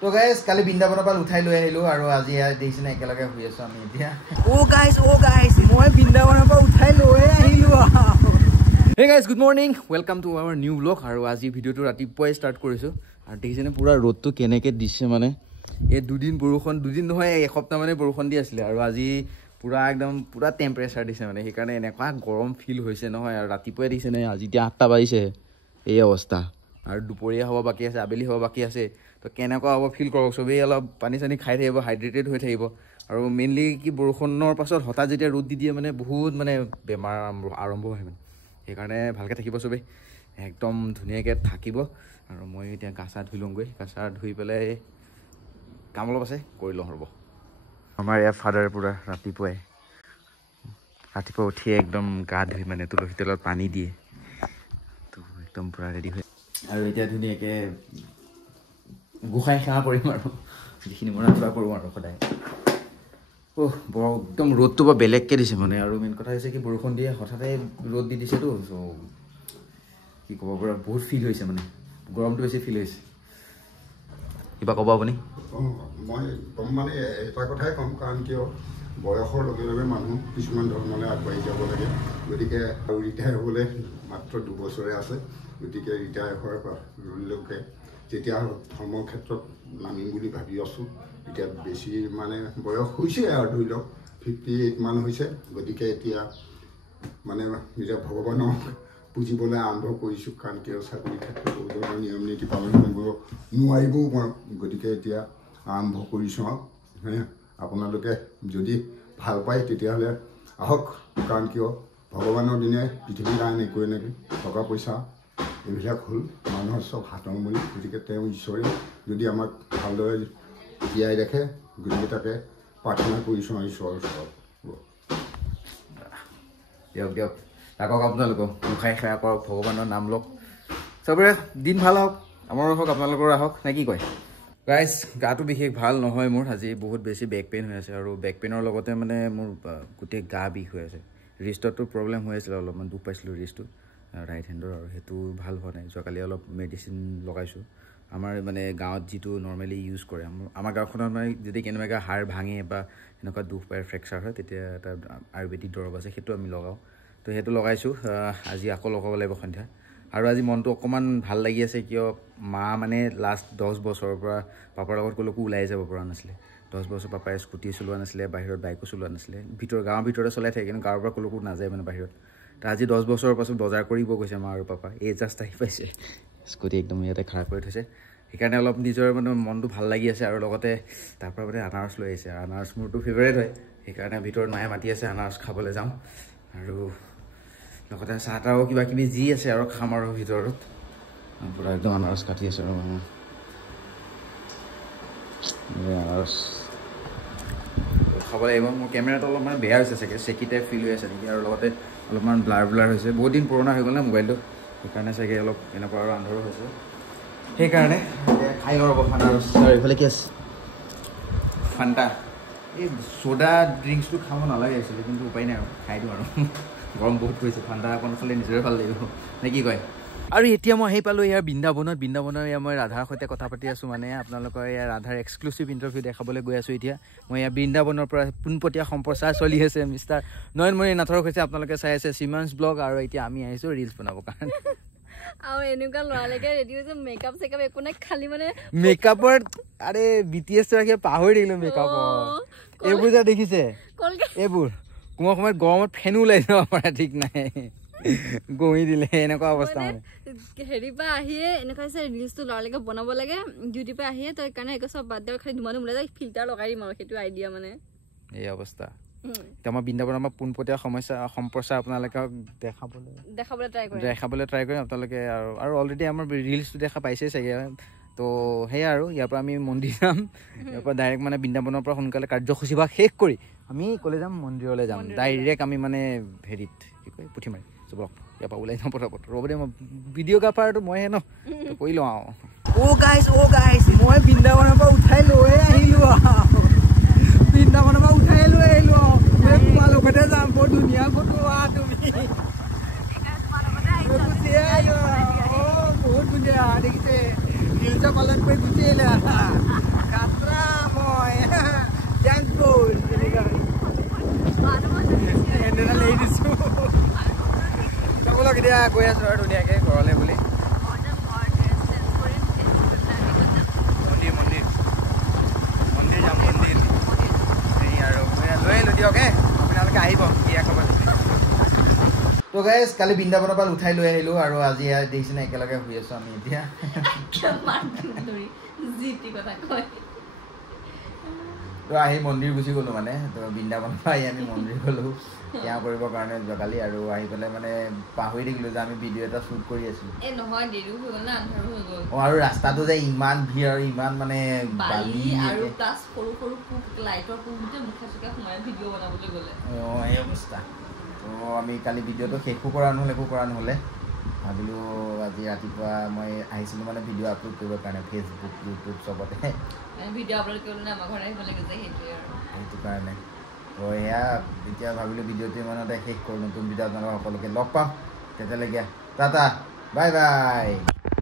তো গাইজ কালি বৃন্দাবনৰ পৰা উঠাই লৈ আহিলো আৰু আজি দেখিছে না একেলগে শুই আছো আমি এতিয়া ও গাইজ মই বৃন্দাবনৰ পৰা উঠাই লৈ আহিলো hey guys good morning welcome to our new blog আৰু আজি ভিডিঅ'টো ৰাতিপুৱাই ষ্টাৰ্ট কৰিছোঁ আৰু দেখিছেনে পুৰা ৰ'দটো কেনেকৈ দিছে মানে এই দুদিন নহয় এসপ্তাহ মানে বৰষুণ দি আছিলে আৰু আজি পুৰা একদম পুৰা টেম্পাৰেচাৰ দিছে মানে সেইকাৰণে এনেকুৱা গৰম ফিল হৈছে নহয় আৰু ৰাতিপুৱাই দিছেনে আজি এতিয়া 8টা বাজিছে এই অৱস্থা আৰু দুপৰীয়া হ'ব বাকী আছে আবেলি হ'ব বাকী আছে তো কেনেকুৱা হ'ব ফিল কৰক চবেই অলপ পানী চানী খাই থাকিব হাইড্ৰেটেড হৈ থাকিব আৰু মেইনলি কি বৰষুণৰ পাছত হঠাৎ যেতিয়া ৰ'দ দি দিয়ে মানে বহুত মানে বেমাৰ আৰম্ভ হয় মানে সেইকাৰণে ভালকৈ থাকিব চবেই একদম ধুনীয়াকৈ থাকিব আৰু মই এতিয়া গা চা ধুই লওঁগৈ গা চা ধুই পেলাই কাম অলপ আছে কৰি লওঁ ৰ'ব আমাৰ ইয়াৰ ফাদাৰে পূৰা ৰাতিপুৱা উঠিয়ে একদম গা ধুই মানে তুলসী তলত পানী দিয়ে তো একদম পূৰা ৰেডি হৈ আৰু এতিয়া ধুনীয়াকৈ গোসাঁই সেৱা কৰিম আৰু যিখিনি মই ৰাতিপুৱা কৰোঁ আৰু সদায় বৰ একদম ৰ'দটো বৰ বেলেগকৈ দিছে মানে আৰু মেইন কথা হৈছে কি বৰষুণ দিয়ে হঠাতে ৰ'দ দি দিছেতো চ' কি ক'ব পৰা বহুত ফিল হৈছে মানে গৰমটো বেছি ফিল হৈছে কিবা ক'ব আপুনি মই ক'ম মানে এটা কথাই ক'ম কাৰণ কিয় বয়সৰ লগে লগে মানুহ কিছুমান ধৰ্মলৈ আগবাঢ়ি যাব লাগে গতিকে আৰু ৰিটায়াৰ হ'বলৈ মাত্ৰ 2 বছৰে আছে গতিকে ৰিটায়াৰ হোৱাৰ লোকে যেতিয়া ধৰ্মৰ ক্ষেত্ৰত নামিম বুলি ভাবি আছোঁ এতিয়া বেছি মানে বয়স হৈছে আৰু ধৰি লওক 58 মান হৈছে গতিকে এতিয়া মানে এতিয়া ভগৱানক বুজিবলৈ আৰম্ভ কৰিছোঁ কাৰণ কিয় চাকৰি ক্ষেত্ৰত বহুধৰণৰ নিয়ম নীতি পালন কৰিব নোৱাৰিবও পাৰোঁ গতিকে এতিয়া আৰম্ভ কৰিছোঁ আৰু আপোনালোকে যদি ভাল পায় তেতিয়াহ'লে আহক কাৰণ কিয় ভগৱানৰ দিনে পৃথিৱীৰ আইন একোৱে নেকি টকা পইচা এইবিলাক হ'ল মানুহৰ চব হাতৰ মূল গতিকে তেওঁ ঈশ্বৰে যদি আমাক ভালদৰে জীয়াই ৰাখে গতিকে তাকে প্ৰাৰ্থনা কৰিছোঁ আৰু ঈশ্বৰৰ ওচৰত দিয়ক তাকক আপোনালোকক গোসাঁই সেৱা কৰক ভগৱানৰ নাম লওক চবৰে দিন ভাল হওক আমাৰো হওক আপোনালোকৰ আহক নে কি কয় গাইজ গাটো বিশেষ ভাল নহয় মোৰ আজি বহুত বেছি বেক পেইন হৈ আছে আৰু বেক পেইনৰ লগতে মানে মোৰ গোটেই গা বিষ হৈ আছে ৰিষ্টতো প্ৰব্লেম হৈ আছিলে অলপমান দুখ পাইছিলোঁ ৰিষ্টটো ৰাইট হেণ্ডৰ আৰু সেইটো ভাল হোৱা নাই যোৱাকালি অলপ মেডিচিন লগাইছোঁ আমাৰ মানে গাঁৱত যিটো নৰ্মেলি ইউজ কৰে আমাৰ গাঁওখনত মানে যদি কেনেবাকৈ হাড় ভাঙে বা এনেকুৱা দুখ পায় ফ্ৰেকচাৰ হয় তেতিয়া এটা আয়ুৰ্বেদিক দৰৱ আছে সেইটো আমি লগাওঁ তো সেইটো লগাইছোঁ আজি আকৌ লগাব লাগিব সন্ধ্যা আৰু আজি মনটো অকণমান ভাল লাগি আছে কিয় মা মানে লাষ্ট 10 বছৰৰ পৰা পাপাৰ লগত ক'লৈকো ওলাই যাব পৰা নাছিলে 10 বছৰ পাপাই স্কুটি চলোৱা নাছিলে বাহিৰত বাইকো চলোৱা নাছিলে গাঁৱৰ ভিতৰতে চলাই থাকে কিন্তু গাঁৱৰ পৰা ক'লৈকো নাযায় মানে বাহিৰত তো আজি 10 বছৰৰ পাছত বজাৰ কৰিব গৈছে মা আৰু পাপা এই জাষ্ট আহি পাইছে স্কুটি একদম ইয়াতে খাৰা কৰি থৈছে সেইকাৰণে অলপ নিজৰ মানে মনটো ভাল লাগি আছে আৰু লগতে তাৰ পৰা মানে আনাৰস লৈ আহিছে আনাৰস মোৰতো ফেভাৰেট হয় সেইকাৰণে ভিতৰত মায়ে মাতি আছে আনাৰস খাবলৈ যাওঁ আৰু লগতে চাহ তাহো কিবা কিবি যি আছে আৰু খাম আৰু ভিতৰত পূৰা একদম আনাৰস কাটি আছে আৰু আনাৰস খাব লাগিব মোৰ কেমেৰাটো অলপমান বেয়া হৈছে চাগে চেকি টাইপ ফিল হৈ আছে নেকি আৰু লগতে অলপমান ব্লাৰ হৈছে বহুত দিন পুৰণা হৈ গ'ল না মোবাইলটো সেইকাৰণে চাগে অলপ এনেকুৱা আৰু আন্ধাৰো হৈছে সেইকাৰণে খাই ল'ব আনাৰস আৰু এইফালে কি আছে ফান্টা এই ছ'ডা ড্ৰিংকছটো খাব নালাগে আছিলে কিন্তু উপায় নাই আৰু খাই দিওঁ আৰু গৰম বহুত পৰিছে ঠাণ্ডা অকণ খালে নিজৰে ভাল লাগিব নে কি কয় আৰু এতিয়া মই আহি পালোঁ ইয়াৰ বৃন্দাবনৰ ইয়াৰ মই ৰাধাৰ সৈতে কথা পাতি আছোঁ মানে আপোনালোকৰ ইয়াৰ ৰাধাৰ এক্সক্লুচিভ ইণ্টাৰভিউ দেখাবলৈ গৈ আছোঁ এতিয়া মই ইয়াৰ বৃন্দাবনৰ পৰা পোনপটীয়া সম্প্ৰচাৰ চলি আছে মিষ্টাৰ নয়নমণি নাথৰ সৈতে আপোনালোকে চাই আছে চিমান্স ব্লগ আৰু এতিয়া আমি আহিছোঁ ৰিলছ বনাবৰ কাৰণে আৰু এনেকুৱা ল'ৰালৈকে ৰেডি হৈছে মেকআপ চেকআপ একো নাই খালি মানে মেকআপৰ আৰে BTS ৰাখি পাহৰি থাকিলোঁ মেকআপৰ এইবোৰ যে দেখিছে এইবোৰ কোনোবা সময়ত গৰমত ফেনো ওলাই যাব পাৰে ঠিক নাই গৈ দিলে এনেকুৱা অৱস্থা মানে হেৰি পৰা আহিয়ে এনেকুৱা হৈছে ৰিলছটো ল'ৰালৈকে বনাব লাগে ডিউটিৰ পৰা আহিয়ে তই সেইকাৰণে একো চব বাদ দিয়ে খালি ধুমা ওলাই যায় ফিল্টাৰ লগাই দিম আৰু সেইটো আইডিয়া মানে এই অৱস্থা এতিয়া মই বৃন্দাবনৰ পৰা পোনপটীয়া সম্প্ৰচাৰ আপোনালোকক দেখাবলৈ ট্ৰাই কৰিম আপোনালোকে আৰু অলৰেডি আমাৰ ৰিলছটো দেখা পাইছেই চাগে তো সেয়া আৰু ইয়াৰ পৰা আমি মন্দিৰ যাম ইয়াৰ পৰা ডাইৰেক্ট মানে বৃন্দাবনৰ পৰা সোনকালে কাৰ্যসূচীভাগ শেষ কৰি আমি ক'লে যাম মন্দিৰলৈ যাম ডাইৰেক্ট আমি মানে হেৰিত কি কয় পুঠিমাৰি চবক ইয়াৰ পৰা ওলাই যাওঁ পটাপট ৰ'ব দে মই ভিডিঅ'গ্ৰাফাৰটো মইহে ন কৰি লওঁ আৰু ও গাইজ মই বৃন্দাবনৰ পৰা উঠাই লৈ আহিলোঁ তোমালোকতে যাম বৰ ধুনীয়া ফটো তুমি বহুত ধুনীয়া দেখিছে ৰিলছ কলেজ কৰি গুচি আহিলা গৈ আছো আৰু ধুনীয়াকৈ ঘৰলৈ বুলি মন্দিৰ যাম মন্দিৰ এই আৰু লৈ আহিলোঁ দিয়ক আপোনালোকে আহিব কি খবৰ তো গাইজ কালি বৃন্দাবনৰ পৰা উঠাই লৈ আহিলোঁ আৰু আজি দেখিছেনে একেলগে শুই আছোঁ আমি এতিয়া তো আহি মন্দিৰ গুচি গ'লোঁ মানে তো বৃন্দাবনৰ পৰা আহি আমি মন্দিৰ গ'লোঁ সেৱা কৰিবৰ কাৰণে যোৱাকালি আৰু আহি পেলাই মানে পাহৰি থাকিলোঁ যে আমি ভিডিঅ' এটা শ্বুট কৰি আছিলোঁ অঁ আৰু ৰাস্তাটো যে ইমান ভিৰ আৰু ইমান মানে বালি অঁ এই অৱস্থা তো আমি কালি ভিডিঅ'টো শেষো কৰা নহ'লে একো কৰা নহ'লে ভাবিলোঁ আজি ৰাতিপুৱা মই আহিছিলোঁ মানে ভিডিঅ' আপলোড কৰিবৰ কাৰণে ফেচবুক ইউটিউব চবতে সেইটো কাৰণে তো সেয়া এতিয়া ভাবিলোঁ ভিডিঅ'টো ইমানতে শেষ কৰোঁ নতুন ভিডিঅ' আপোনালোকক সকলোকে লগ পাম তেতিয়ালৈকে টাটা বাই বাই